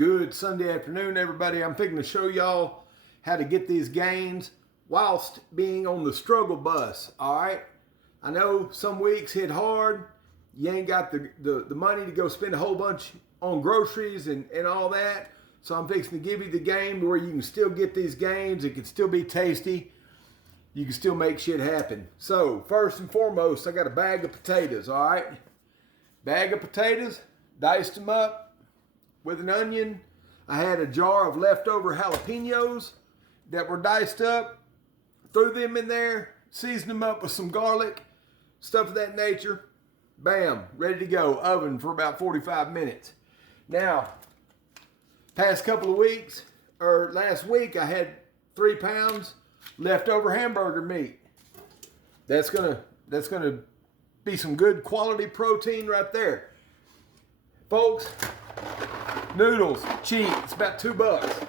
Good Sunday afternoon, everybody. I'm fixing to show y'all how to get these gains whilst being on the struggle bus, all right? I know some weeks hit hard. You ain't got the money to go spend a whole bunch on groceries and all that. So I'm fixing to give you the game where you can still get these gains. It can still be tasty. You can still make shit happen. So first and foremost, I got a bag of potatoes, all right? Bag of potatoes, diced them up with an onion. I had a jar of leftover jalapenos that were diced up. Threw them in there, seasoned them up with some garlic, stuff of that nature. Bam, ready to go. Oven for about 45 minutes. Now, past couple of weeks, or last week, I had 3 pounds leftover hamburger meat. That's gonna be some good quality protein right there. Folks, noodles, cheap. It's about $2.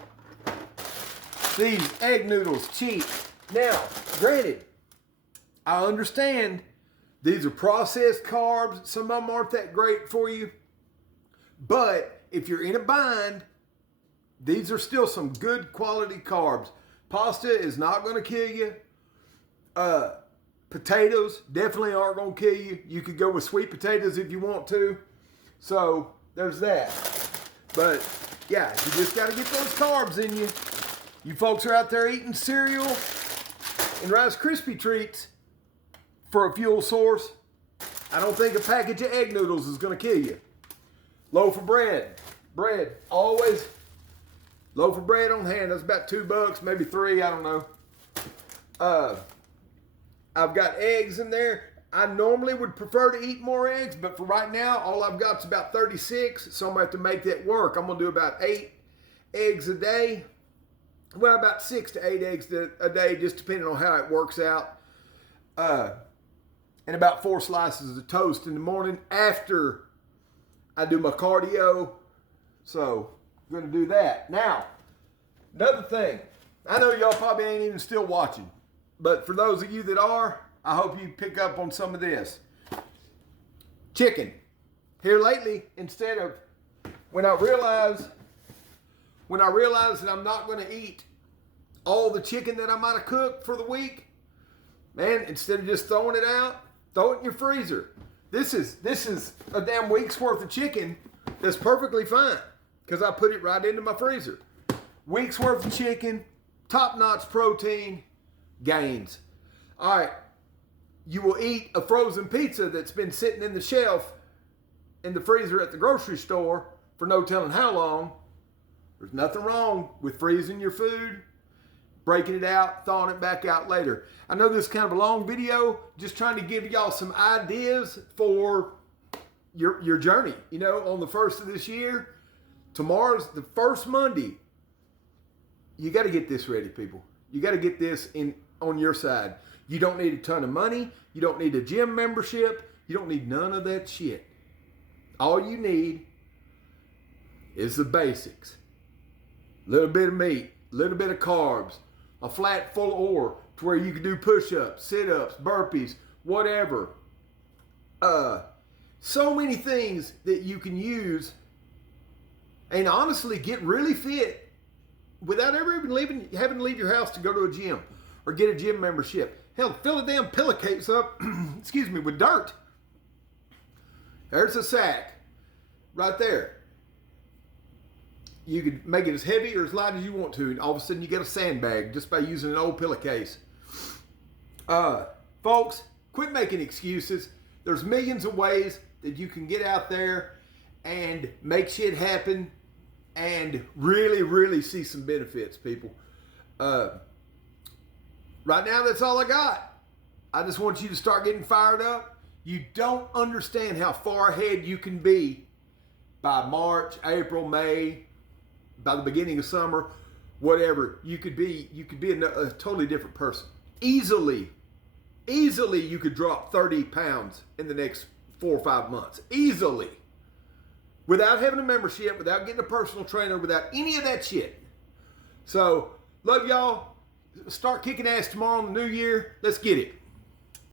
These egg noodles, cheap. Now, granted, I understand these are processed carbs. Some of them aren't that great for you. But if you're in a bind, these are still some good quality carbs. Pasta is not going to kill you. Potatoes definitely aren't going to kill you. You could go with sweet potatoes if you want to. So there's that. But yeah, you just got to get those carbs in you. You folks are out there eating cereal and Rice Krispie treats for a fuel source. I don't think a package of egg noodles is going to kill you. Loaf of bread. Bread. Always loaf of bread on hand. That's about $2, maybe 3. I don't know. I've got eggs in there. I normally would prefer to eat more eggs, but for right now, all I've got is about 36, so I'm going to have to make that work. I'm going to do about 8 eggs a day. Well, about 6 to 8 eggs a day, just depending on how it works out. And about 4 slices of toast in the morning after I do my cardio. So, I'm going to do that. Now, another thing. I know y'all probably ain't even still watching, but for those of you that are, I hope you pick up on some of this. Chicken. Here lately, instead of when I realize that I'm not going to eat all the chicken that I might have cooked for the week, man, instead of just throwing it out, throw it in your freezer. This is a damn week's worth of chicken that's perfectly fine because I put it right into my freezer. Week's worth of chicken, top-notch protein, Gainz. All right. You will eat a frozen pizza that's been sitting in the shelf in the freezer at the grocery store for no telling how long. There's nothing wrong with freezing your food, breaking it out, thawing it back out later. I know this is kind of a long video, just trying to give y'all some ideas for your journey. You know, on the first of this year, tomorrow's the first Monday. You got to get this ready, people. You got to get this on your side. You don't need a ton of money. You don't need a gym membership. You don't need none of that shit. All you need is the basics. A little bit of meat, a little bit of carbs, a flat full of ore to where you can do push-ups, sit-ups, burpees, whatever. So many things that you can use and honestly get really fit without ever even having to leave your house to go to a gym or get a gym membership. Hell, fill a damn pillowcase up, excuse me, with dirt. There's a sack right there. You could make it as heavy or as light as you want to, and all of a sudden you get a sandbag just by using an old pillowcase. Folks, quit making excuses. There's millions of ways that you can get out there and make shit happen and really, really see some benefits, people. Right now, that's all I got. I just want you to start getting fired up. You don't understand how far ahead you can be by March, April, May, by the beginning of summer, whatever. You could be a totally different person. Easily, you could drop 30 pounds in the next 4 or 5 months. Easily. Without having a membership, without getting a personal trainer, without any of that shit. So, love y'all. Start kicking ass tomorrow in the new year. Let's get it.